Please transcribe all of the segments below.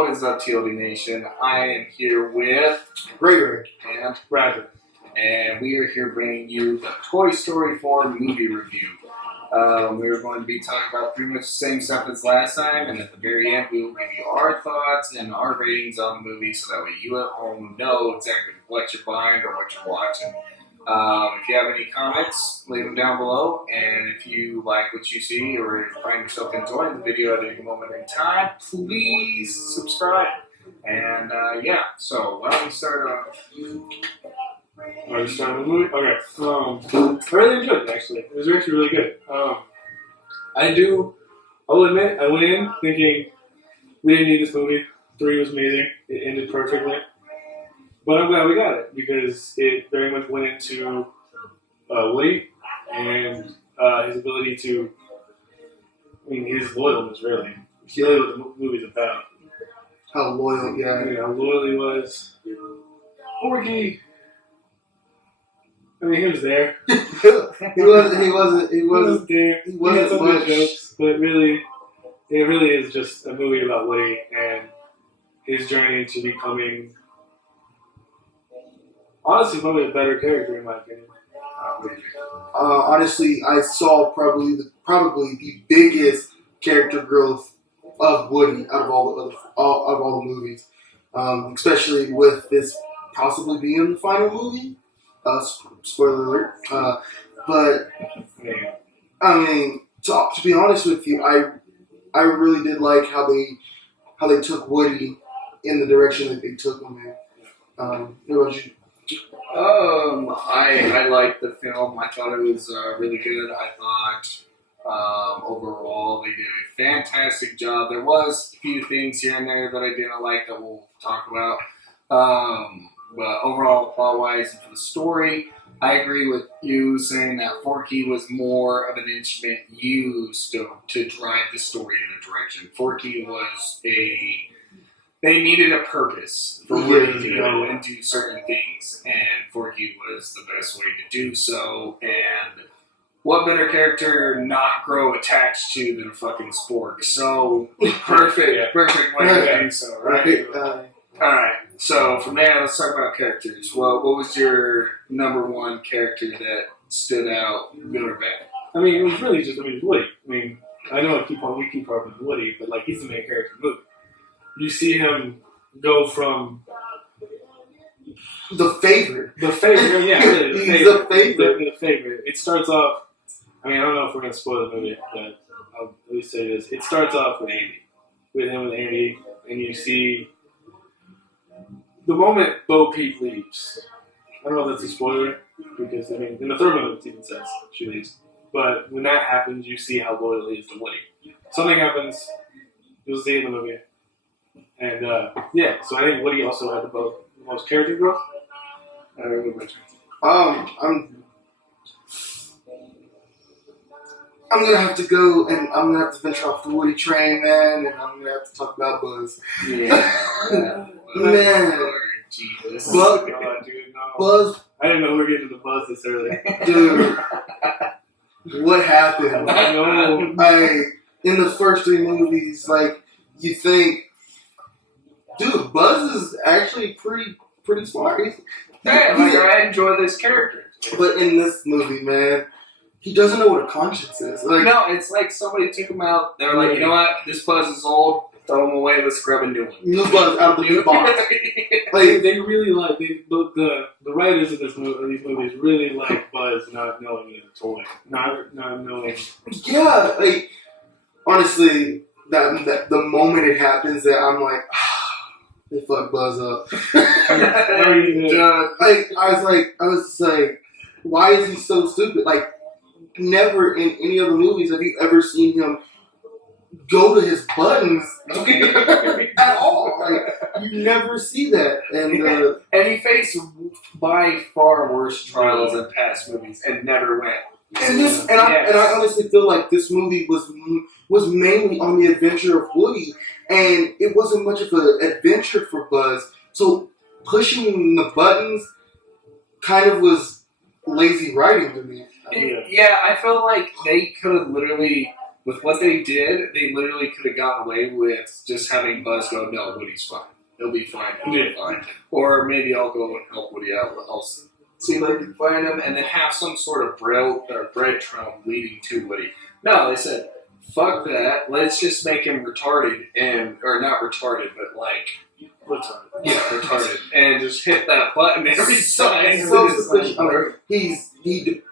What is up, TLD Nation? I am here with Ray and Roger. and we are here bringing you the Toy Story 4 movie review. We are going to be talking about pretty much the same stuff as last time, and at the very end, we will give you our thoughts and our ratings on the movie, so that way you at home know exactly what you're buying or what you're watching. If you have any comments, leave them down below, and if you like what you see or find yourself enjoying the video at any moment in time, please subscribe. And so why don't we start off? Are you starting with the movie? Okay. I really enjoyed it, actually. It was actually really good. I'll admit, I went in thinking we didn't need this movie. 3 was amazing. It ended perfectly. But I'm glad we got it because it very much went into Woody and his ability to, his loyalness, really. It's really what the movie's about. How loyal, yeah. How loyal he was. Forky. He was there. he wasn't there. He wasn't had some much. good jokes, but it really is just a movie about Woody and his journey to becoming, honestly, probably a better character in my opinion. Honestly, I saw probably the biggest character growth of Woody out of all the movies, especially with this possibly being the final movie. Spoiler alert. But to be honest with you, I really did like how they took Woody in the direction that they took him in. What about you? I liked the film. I thought it was really good. I thought overall they did a fantastic job. There was a few things here and there that I didn't like that we'll talk about. But overall, plot-wise and for the story, I agree with you saying that Forky was more of an instrument used to drive the story in a direction. Forky was they needed a purpose for Woody to go and do certain things, and Forky was the best way to do so. And what better character not grow attached to than a fucking spork? So perfect way to do so, right? Alright, so from there, let's talk about characters. What was your number one character that stood out, good or bad? It was really just, Woody. I know we keep harping on Woody, but he's the main character of the movie. You see him go from The favorite, yeah, really, the favorite. It starts off, I don't know if we're going to spoil the movie, but I'll at least say this. It starts off with Andy, and you see the moment Bo Peep leaves. I don't know if that's a spoiler, because, in the third movie it even says she leaves. But when that happens, you see how loyal he is to Woody. Something happens, you'll see it in the movie. And, so I think Woody also had the most character growth. I'm gonna have to go and I'm gonna have to venture off the Woody train, man, and I'm gonna have to talk about Buzz. Yeah. Man. Jesus. Buzz. Dude, no. Buzz. I didn't know we were getting to the Buzz this early. Dude. What happened? I know. In the first 3 movies, you think, dude, Buzz is actually pretty smart. I enjoy this character. But in this movie, man, he doesn't know what a conscience is. No, it's like somebody took him out. They're like, you know what? This Buzz is old. Throw him away. Let's grab a new one. New Buzz out of the new box. They really the writers of these movies really like Buzz not knowing he's a toy, not knowing. Yeah, honestly, that the moment it happens, that I'm like, they fucked Buzz up. I was like, why is he so stupid? Never in any other movies have you ever seen him go to his buttons at all. You never see that. And he faced by far worse trials in past movies and never went. I honestly feel like this movie was mainly on the adventure of Woody, and it wasn't much of an adventure for Buzz. So pushing the buttons kind of was lazy writing to me. Yeah, I feel like they could have literally with what they did, they literally could have gotten away with just having Buzz go, "No, Woody's fine. He'll be fine. He'll be fine." Or maybe I'll go and help Woody out. I'll see if I can find him, and then have some sort of breadcrumb leading to Woody. No, they said, "Fuck that. Let's just make him retarded or not retarded, but like." Retarded, and just hit that button every time. He's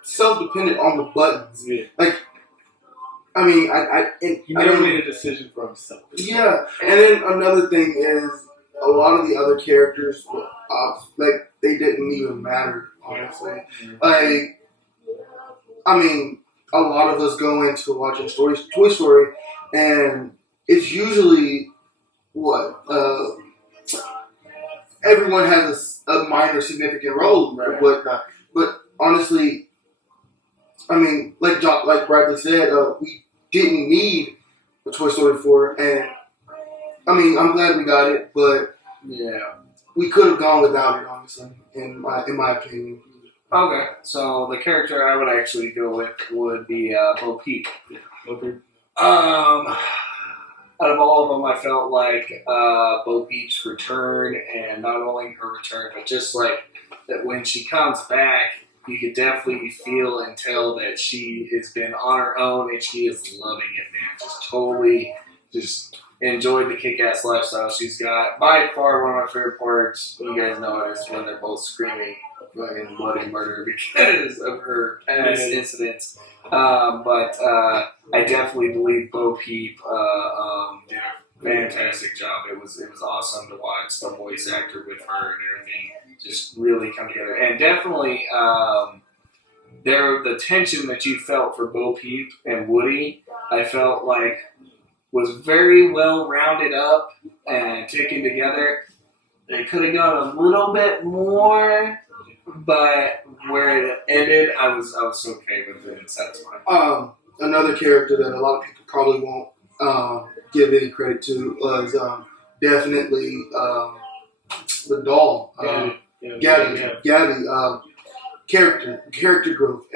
self-dependent on the buttons. Yeah. Like, I mean, He never made a decision for himself. Yeah, and then another thing is a lot of the other characters, like they didn't even matter. Honestly, like, I mean, a lot of us go into watching Toy Story, and it's usually what everyone has a minor significant role or whatnot. But honestly, I mean, like Bradley said, we didn't need a Toy Story 4, and I mean, I'm glad we got it, but Yeah. we could have gone without it, honestly, in my opinion. Okay, so the character I would actually go with would be Bo Peep. Okay. Out of all of them, I felt like Bo Peep's return, and not only her return, but just like that when she comes back, you could definitely feel and tell that she has been on her own and she is loving it, man. Just totally, just enjoyed the kick-ass lifestyle she's got. By far, one of my favorite parts, you guys know it, is when they're both screaming fucking bloody murder because of her past incidents. But I definitely believe Bo Peep did a fantastic job. It was awesome to watch the voice actor with her and everything just really come together. And definitely the tension that you felt for Bo Peep and Woody, I felt like was very well rounded up and taken together. They could have gone a little bit more, but where it ended, I was okay with it and satisfied. Another character that a lot of people probably won't give any credit to was definitely the doll, Gabby. Character growth.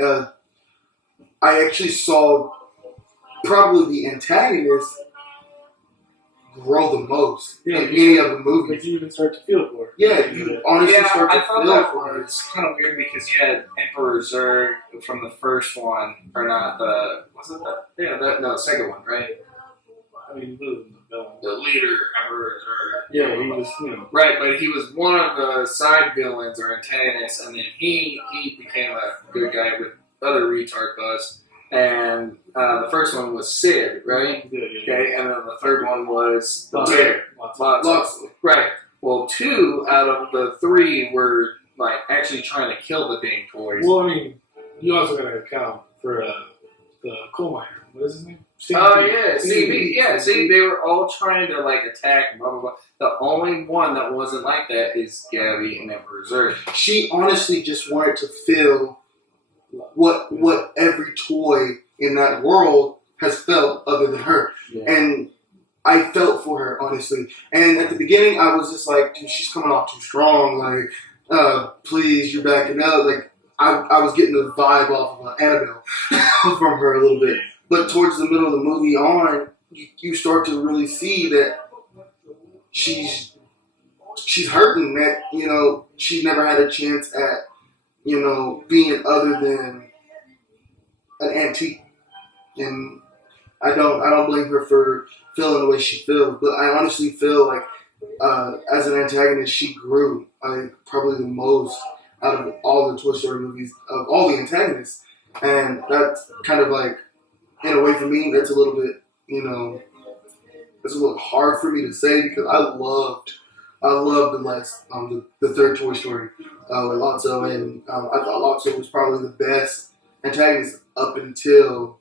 I actually saw probably the antagonist grow the most in any of the movies. But you even start to feel for her. Yeah, you honestly start to feel for her. It's kind of weird because you had Emperor Zurg from the first one, or not the the second one, right? I mean, the The leader, Emperor Zurg. yeah, he was, Right, but he was one of the side villains or antagonists, and then he became a good guy with other retard buzz. And the first one was Sid, right? Yeah. Okay, and then the third one was the Loxley. Bear. Loxley. Right. Well, 2 out of the 3 were like actually trying to kill the dang toys. Well, I mean, you also got to account for the coal miner. What is his name? Oh yeah, CB. Yeah, see, they were all trying to like attack and blah blah blah. The only one that wasn't like that is Gabby and Emperor Zurg. She honestly just wanted to feel what every toy in that world has felt other than her. Yeah. And I felt for her, honestly. And at the beginning, I was just like, dude, she's coming off too strong. Like, please, you're backing up. Like, I was getting the vibe off of Annabelle from her a little bit. But towards the middle of the movie on, you start to really see that she's hurting, that, she's never had a chance at, being other than an antique. And I don't blame her for feeling the way she feels, but I honestly feel like as an antagonist, she grew probably the most out of all the Toy Story movies, of all the antagonists. And that's kind of like, in a way for me, that's a little bit, it's a little hard for me to say because I loved the last, the third Toy Story with Lotso, and I thought Lotso was probably the best antagonist up until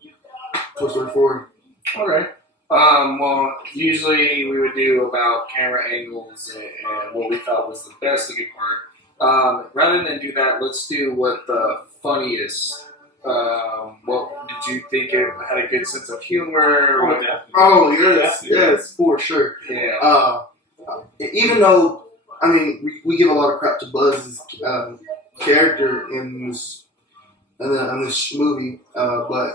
Toy Story 4. Okay. Well, usually we would do about camera angles and what we thought was the best looking part. Rather than do that, let's do what the funniest. What did you think it had a good sense of humor? Oh yes, for sure. Yeah. Even though, I mean, we give a lot of crap to Buzz's character in this movie, but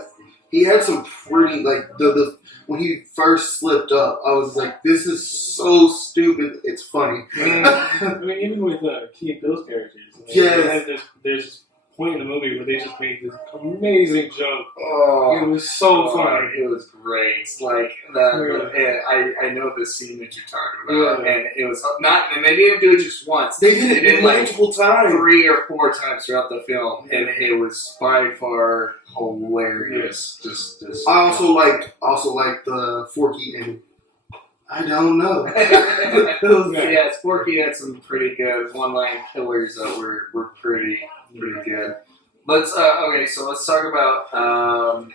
he had some pretty like the when he first slipped up, I was like, this is so stupid. It's funny. I mean, even with Key and Peele's characters, Yes. there's this point in the movie where they just made this amazing joke. Oh, It was so funny. it was great. Like I know the scene that you're talking about, Yeah. and it was not. And they didn't do it just once. They did it like multiple times. 3 or 4 times throughout the film, Yeah. and it was by far hilarious. Just I also like the Forky ending. I don't know. yeah, Sporky had some pretty good one-line killers that were pretty good. Let's so let's talk about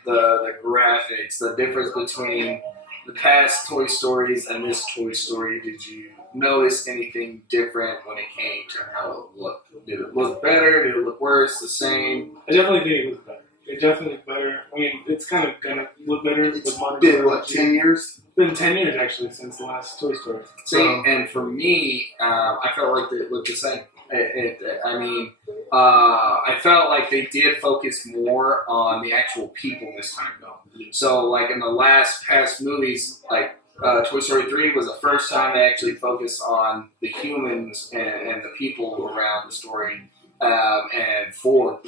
the graphics, the difference between the past Toy Stories and this Toy Story. Did you notice anything different when it came to how it looked? Did it look better? Did it look worse? The same? I definitely think it looks better. It definitely looks better. I mean, it's kind of gonna look better It's with modern been what, technology. 10 years? It's been 10 years actually since the last Toy Story. See, and for me, I felt like it looked the same. I felt like they did focus more on the actual people this time, though. So, like in the past movies, like Toy Story 3 was the first time they actually focused on the humans and the people around the story. And 4,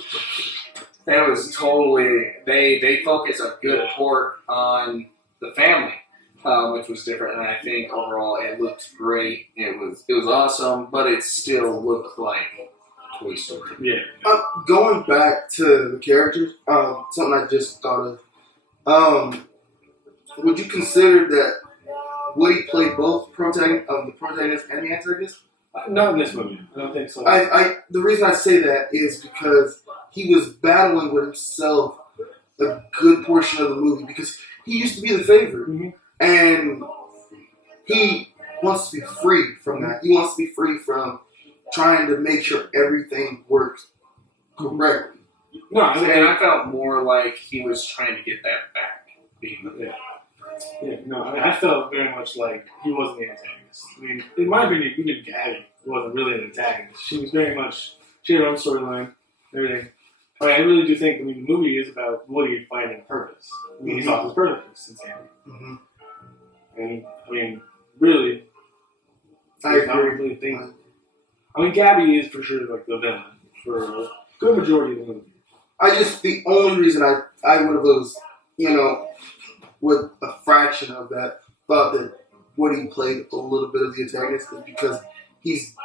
it was totally they focused a good port on the family. Which was different, and I think overall it looked great. It was awesome, but it still looked like Toy Story. Yeah. Going back to the characters, something I just thought of. Would you consider that Woody played both the protagonist and the antagonist? Not in this movie. I don't think so. The reason I say that is because he was battling with himself a good portion of the movie because he used to be the favorite. Mm-hmm. And he wants to be free from that. He wants to be free from trying to make sure everything works correctly. No, I mean, And I felt more like he was trying to get that back. I felt very much like he wasn't the antagonist. I mean, in my opinion, even Gabby wasn't really an antagonist. She was very much, she had her own storyline, everything. I mean, I really do think, the movie is about Woody finding purpose. I mean, he's lost his purpose since Andy. Mm-hmm. And, really, I agree. really think. Gabby is for sure like the villain for a good majority of the movie. The only reason I would have with a fraction of that, thought that Woody played a little bit of the antagonist is because he's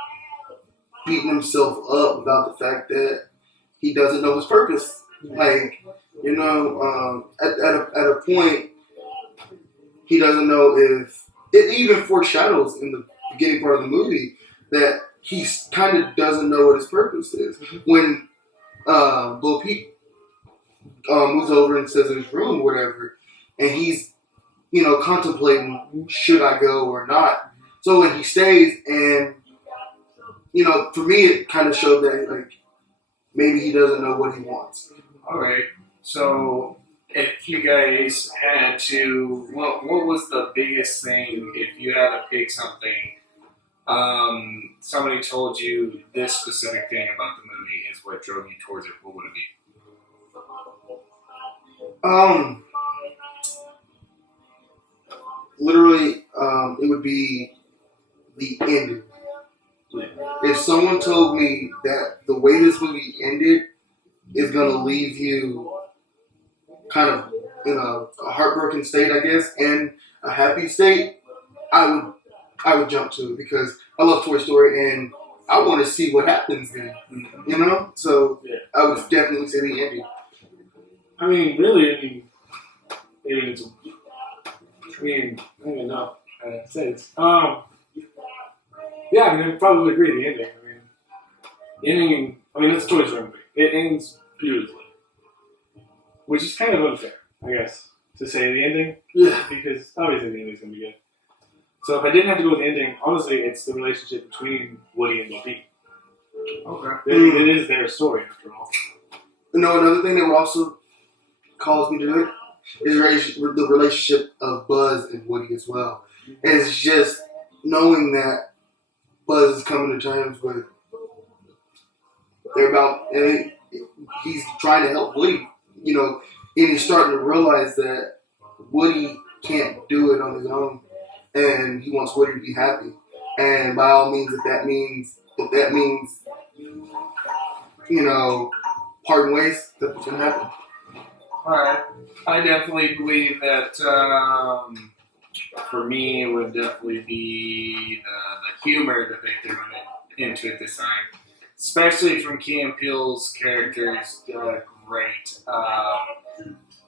beating himself up about the fact that he doesn't know his purpose. Like, at a point, he doesn't know if it even foreshadows in the beginning part of the movie that he kind of doesn't know what his purpose is. When Bo Peep moves over and says in his room, whatever, and he's, contemplating, should I go or not? So when he stays, and, for me, it kind of showed that, like, maybe he doesn't know what he wants. All right. So, if you guys had to, what was the biggest thing if you had to pick something? Somebody told you this specific thing about the movie is what drove you towards it. What would it be? Literally, it would be the ending. If someone told me that the way this movie ended is going to leave you kind of in a heartbroken state, I guess, and a happy state, I would jump to it because I love Toy Story and I want to see what happens then, So I would definitely say the ending. Really, it's, I don't even know how to say this. I probably would agree the ending. It's a Toy Story movie. It ends beautifully. Which is kind of unfair, I guess, to say the ending. Yeah. Because obviously the ending's going to be good. So if I didn't have to go with the ending, honestly, it's the relationship between Woody and Bo Peep. Okay. It is their story, after all. Another thing that would also cause me to do it is the relationship of Buzz and Woody as well. And it's just knowing that Buzz is coming to terms with he's trying to help Woody. and he's starting to realize that Woody can't do it on his own, and he wants Woody to be happy. And by all means, if that means, you know, parting ways, that's what's gonna happen. Alright. I definitely believe that for me it would definitely be the humor that they threw into it this time. Especially from Key and Peele's characters, great.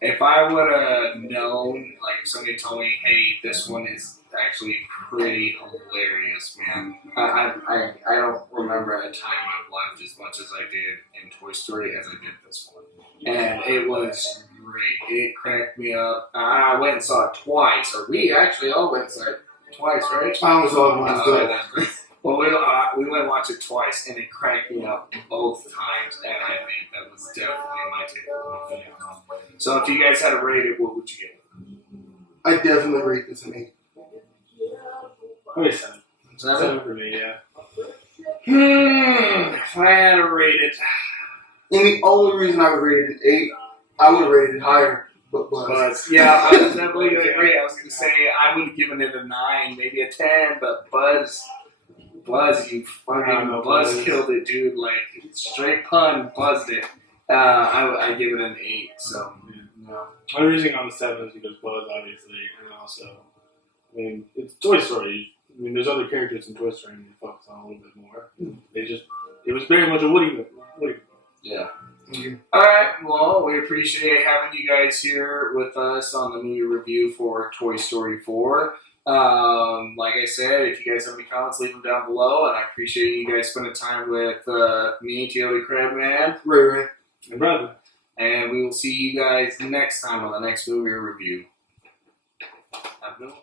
If I would have known, like if somebody told me, hey, this one is actually pretty hilarious, man. I don't remember a time I've laughed as much as I did in Toy Story as I did this one. And it was great. It cracked me up. I went and saw it twice, or we actually all went and saw it twice, right? I only saw it once, but That's great. Well, we went and watched it twice, and it cracked me up both times, and I think that was definitely my take. So if you guys had to rate it, what would you give it? I definitely rate this an 8. Probably 7. 7? 7 for me, yeah. If I had to rate it, And the only reason I would rate it an 8, I would have rated it higher, but Buzz. Yeah, I was definitely going to agree. I was going to say I would have given it a 9, maybe a 10, but Buzz, you fucking Buzz killed it, dude. Like straight pun, buzzed it. I give it an 8. So no. My reasoning on the 7 is because Buzz, obviously, and also, I mean, it's Toy Story. I mean, there's other characters in Toy Story and they focus on a little bit more. It was very much a Woody. Yeah. Mm-hmm. All right. Well, we appreciate having you guys here with us on the movie review for Toy Story 4. Like I said, if you guys have any comments, leave them down below. And I appreciate you guys spending time with me, Teody Crabman, Ray. And brother. and we will see you guys next time on the next movie review. Have a good one.